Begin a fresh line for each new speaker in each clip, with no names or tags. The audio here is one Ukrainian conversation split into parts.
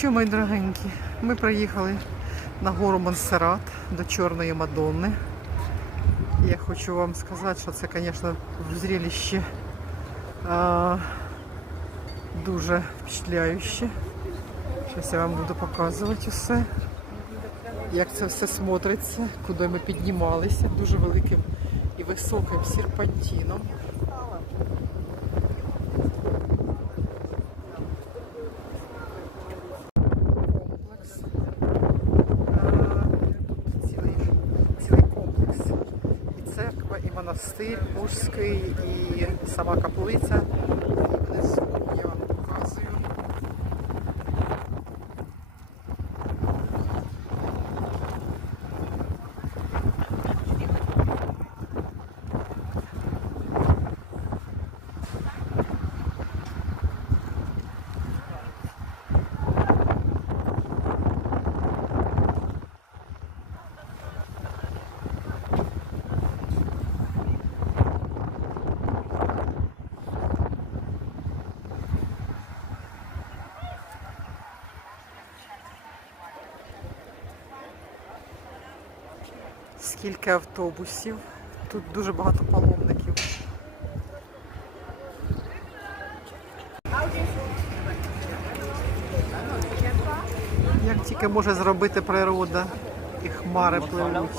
Що, мої дорогенькі, ми приїхали на гору Монсеррат до Чорної Мадонни. Я хочу вам сказати, що це, звісно, зрелище а, дуже впечатляюще. Зараз я вам буду показувати усе, як це все смотриться, куди ми піднімалися дуже великим і високим серпантином. комплекс. Е, Тут цілий, цілий комплекс. І церква, і монастир Бужський, і сама каплиця. І внизу я вам показую. Скільки автобусів. Тут дуже багато паломників. Як тільки може зробити природа і хмари пливуть.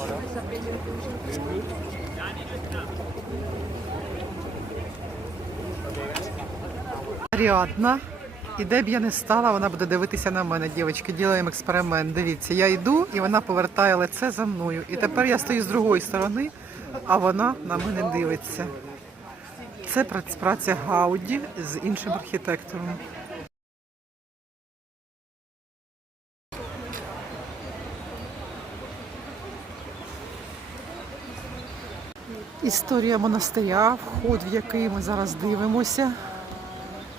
Аріадна. І де б я не стала, вона буде дивитися на мене, дівчатки. Ділаємо експеримент. Дивіться, я йду і вона повертає лице за мною. І тепер я стою з другої сторони, а вона на мене дивиться. Це прац- праця Гауді з іншим архітектором. Історія монастиря, вход в який ми зараз дивимося.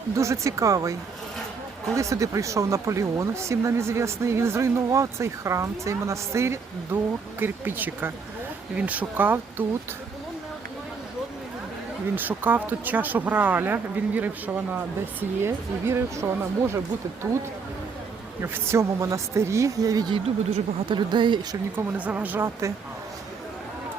Дуже цікавий. Коли сюди прийшов Наполеон, всім нам ізвісний, він зруйнував цей храм, цей монастир до кирпичика. Він шукав тут. Він шукав тут чашу Грааля. Він вірив, що вона десь є, і вірив, що вона може бути тут, в цьому монастирі. Я відійду, бо дуже багато людей, щоб нікому не заважати.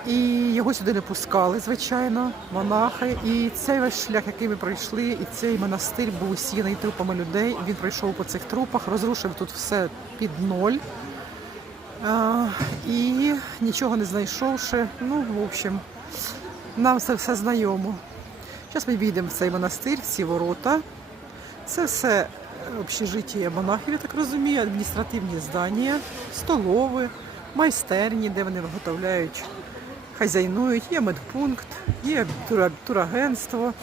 І його сюди не пускали, звичайно, монахи. І цей весь шлях, який ми пройшли, і цей монастир був усіяний трупами людей. Він пройшов по цих трупах, розрушив тут все під ноль. А, і нічого не знайшовши. Ну, в общем, нам це все знайомо. Зараз ми війдемо в цей монастир, в ці ворота. Це все общежиття монахів, я так розумію, адміністративні здання, столови, майстерні, де вони виготовляють хазяйнують, є медпункт, є турагентство,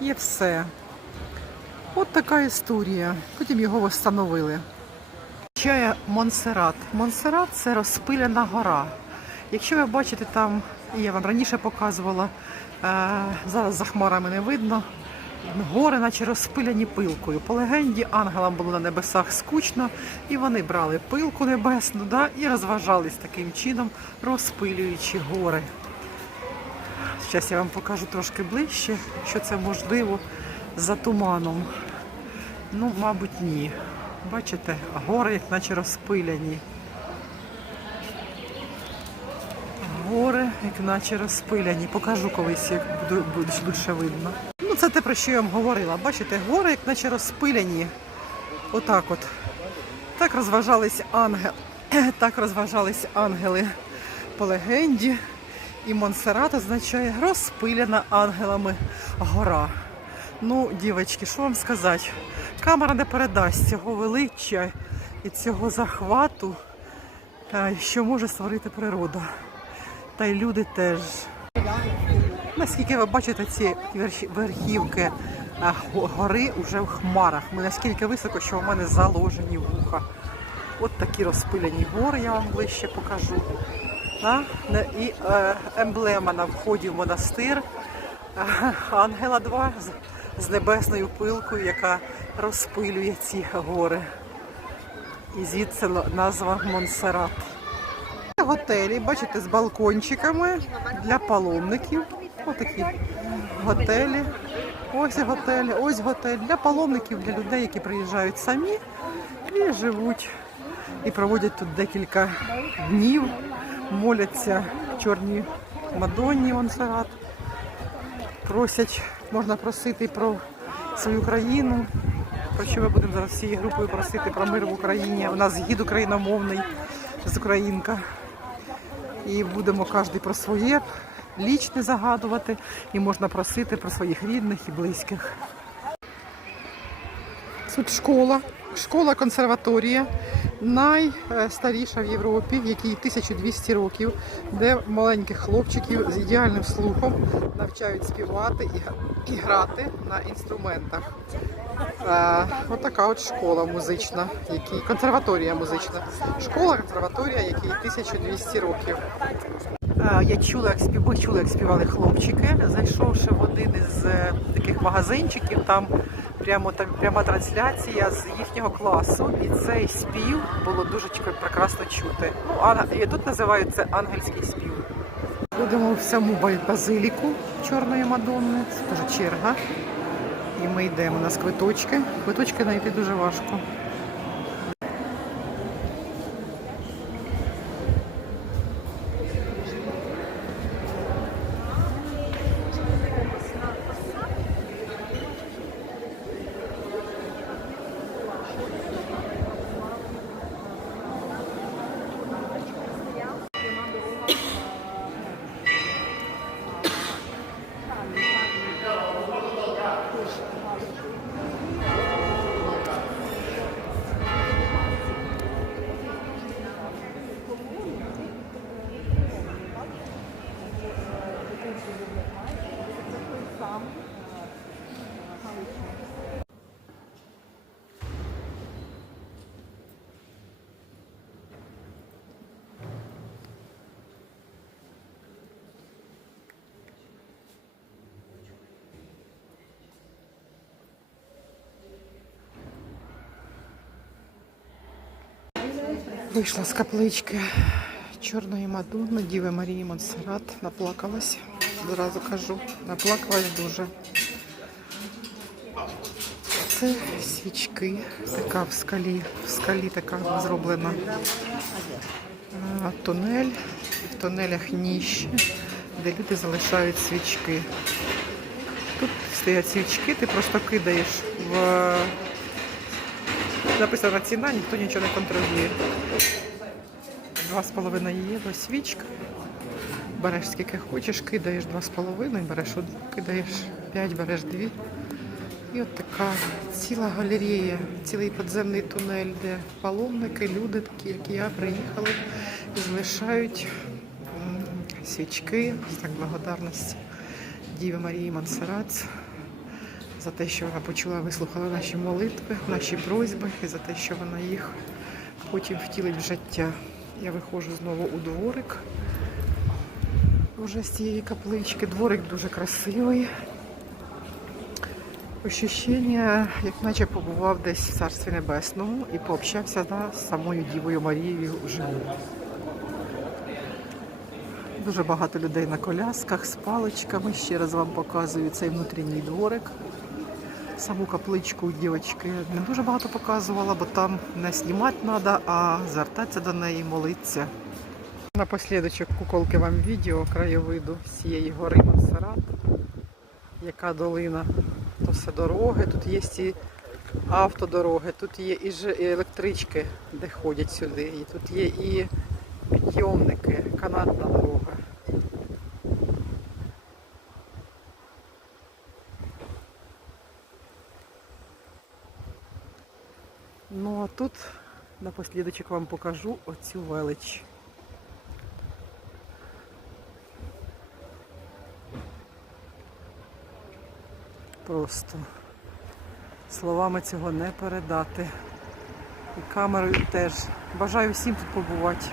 є все. От така історія. Потім його встановили. Чая Монсеррат. Монсеррат це розпиляна гора. Якщо ви бачите там, я вам раніше показувала, е, зараз за хмарами не видно. Гори, наче розпиляні пилкою. По легенді, ангелам було на небесах скучно, і вони брали пилку небесну да, і розважались таким чином, розпилюючи гори. Зараз я вам покажу трошки ближче, що це можливо за туманом. Ну, мабуть, ні. Бачите, гори як наче розпиляні. Гори, як наче розпиляні. Покажу колись, як буде більше видно. Ну, це те, про що я вам говорила. Бачите, гори, як наче розпиляні. Отак от. Так розважались ангели. Так розважались ангели по легенді. І Монсеррат означає розпиляна ангелами гора. Ну, дівчатки, що вам сказати? Камера не передасть цього величчя і цього захвату, е, що може створити природа. Та й люди теж. Наскільки ви бачите ці верхівки гори вже в хмарах. Ми наскільки високо, що в мене заложені вуха. От такі розпиляні гори, я вам ближче покажу. І е, емблема на вході в монастир Ангела 2 з, небесною пилкою, яка розпилює ці гори. І звідси назва Монсеррат. Готелі, бачите, з балкончиками для паломників. Отакі готелі. Ось готель, ось готель для паломників, для людей, які приїжджають самі. і живуть. І проводять тут декілька днів, моляться чорній Мадонні Монсеррат. Просять, можна просити про свою країну. Про що ми будемо зараз всією групою просити про мир в Україні. У нас гід україномовний з Українка. І будемо кожен про своє лічне загадувати. І можна просити про своїх рідних і близьких. Тут школа, школа консерваторія, найстаріша в Європі, якій 1200 років, де маленьких хлопчиків з ідеальним слухом навчають співати і, грати на інструментах. Е, отака от школа музична, який, консерваторія музична. Школа консерваторія, якій 1200 років. Е, Я чула, як спів... ми чули, як співали хлопчики. Зайшовши в один із е, таких магазинчиків, там прямо там пряма трансляція з їхнього класу, і цей спів було дуже прекрасно чути. Ну, а і тут називають це ангельський спів. Будемо в саму базиліку Чорної Мадонни. Це теж черга. І ми йдемо. У нас квиточки. Квиточки знайти дуже важко. Вийшла з каплички Чорної Мадонни, Діви Марії Монсеррат, наплакалась. Зразу кажу, наплакалась дуже. Це свічки, така в скалі, в скалі така зроблена тунель, в тунелях ніщі, де люди залишають свічки. Тут стоять свічки, ти просто кидаєш в Написана ціна, ніхто нічого не контролює. Два з половиною євро свічка. Береш скільки хочеш, кидаєш два з половиною, береш одну, кидаєш п'ять, береш дві. І от така ціла галерея, цілий підземний тунель, де паломники, люди такі, як я, приїхали і залишають свічки знак благодарності Діві Марії Монсеррат за те, що вона почула, вислухала наші молитви, наші просьби, і за те, що вона їх потім втілить в життя. Я виходжу знову у дворик. Уже з цієї каплички. Дворик дуже красивий. Ощущення, як наче побував десь в Царстві Небесному і пообщався да, з самою Дівою Марією вживу. Дуже багато людей на колясках з паличками. Ще раз вам показую цей внутрішній дворик. Саму капличку дівчатки не дуже багато показувала, бо там не знімати треба, а звертатися до неї, молитися. Напослідочок куколки вам відео краєвиду з цієї гори Монсеррат. Яка долина, то все дороги, тут є і автодороги, тут є і електрички, де ходять сюди, і тут є і підйомники, канатна дорога. Ну а тут напослідочок вам покажу оцю велич. Просто словами цього не передати. І камерою теж. Бажаю всім тут побувати.